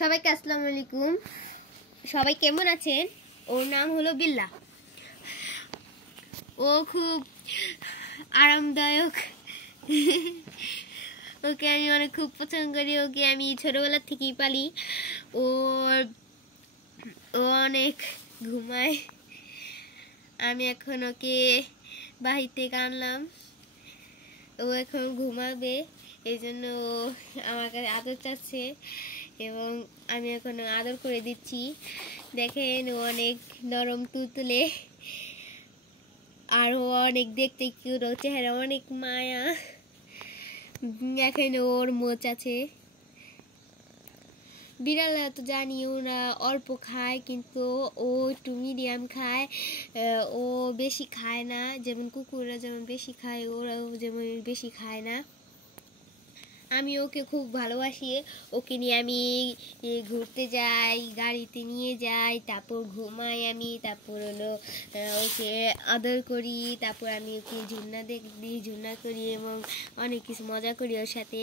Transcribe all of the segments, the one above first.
সবাইকে আসসালামু আলাইকুম। সবাই কেমন আছেন? ওর নাম হলো বিল্লা। ও খুব আরামদায়ক। ওকে আমি অনেক খুব পছন্দ করি। ওকে আমি ছোটবেলা থেকেই পালি। ও অনেক ঘুমায়। আমি এখন ওকে বাহির থেকে আনলাম। ও এখন ঘুমাবে, এই জন্য ও আমার কাছে আদর চাচ্ছে এবং আমি এখন আদর করে দিচ্ছি। দেখেন ও অনেক নরম তুলতুলে, আর ও অনেক দেখতে কিউট, ওর চেহারা অনেক মায়া। দেখেন ওর মোচ আছে। বিড়ালরা তো জানি ওরা অল্প খায়, কিন্তু ও একটু মিডিয়াম খায়। ও বেশি খায় না, যেমন কুকুররা যেমন বেশি খায় ওরাও যেমন বেশি খায় না। আমি ওকে খুব ভালোবাসি। ওকে নিয়ে আমি ঘুরতে যাই, গাড়িতে নিয়ে যাই, তারপর ঘুমাই আমি, তারপর হলো ওকে আদর করি, তারপর আমি ওকে ঝুন্না দেখি, ঝুন্না করি এবং অনেক কিছু মজা করি ওর সাথে।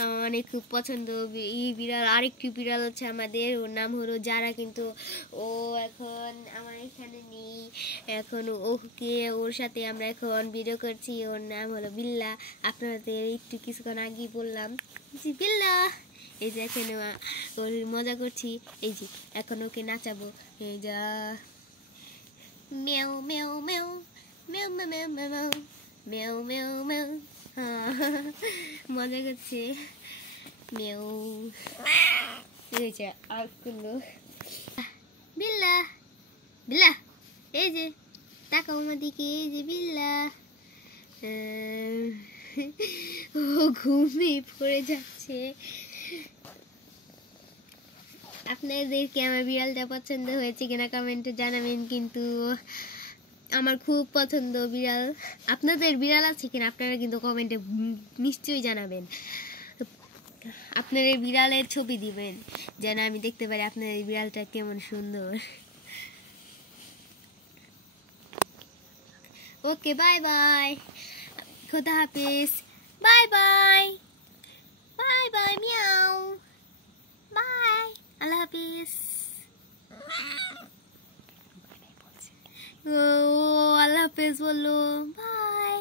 আমার অনেক খুব পছন্দ এই বিড়াল। আরেকটি বিড়াল হচ্ছে আমাদের, ওর নাম হলো যারা, কিন্তু ও এখন আমার এখানে নেই। এখন ওকে ওর সাথে আমরা এখন ভিডিও করছি। ওর নাম হলো বিল্লা। আপনাদের একটু কিছুক্ষণ আগে বললাম জি বিল্লা। এই যে এখন ওর মজা করছি। এই যে এখন ওকে নাচাবো। এই যা মেও মেও মেও মেও মেও মেও মেও মেও মেও, মজা করছে মেও। এই যে আর করলো বিল্লা বিল্লা। এই যে তাকাও আমার দিকে, এই যে বিল্লা। ও ঘুমিয়ে পড়ে যাচ্ছে। আপনাদেরকে আমার বিড়ালটা পছন্দ হয়েছে কিনা কমেন্টে জানাবেন। কিন্তু আমার খুব পছন্দ বিড়াল। আপনাদের বিড়াল আছে কিনা আপনারা কিন্তু কমেন্টে নিশ্চয়ই জানাবেন। আপনাদের বিড়ালের ছবি দিবেন যেন আমি দেখতে পারি আপনাদের বিড়ালটা কেমন সুন্দর। ওকে বাই বাই, খোদা হাফিজ, বাই বাই, বাই বাই, মিয়াও, বাই, আল্লাহ হাফিজ। ও আল্লাহ হাফিজ বললো, বাই।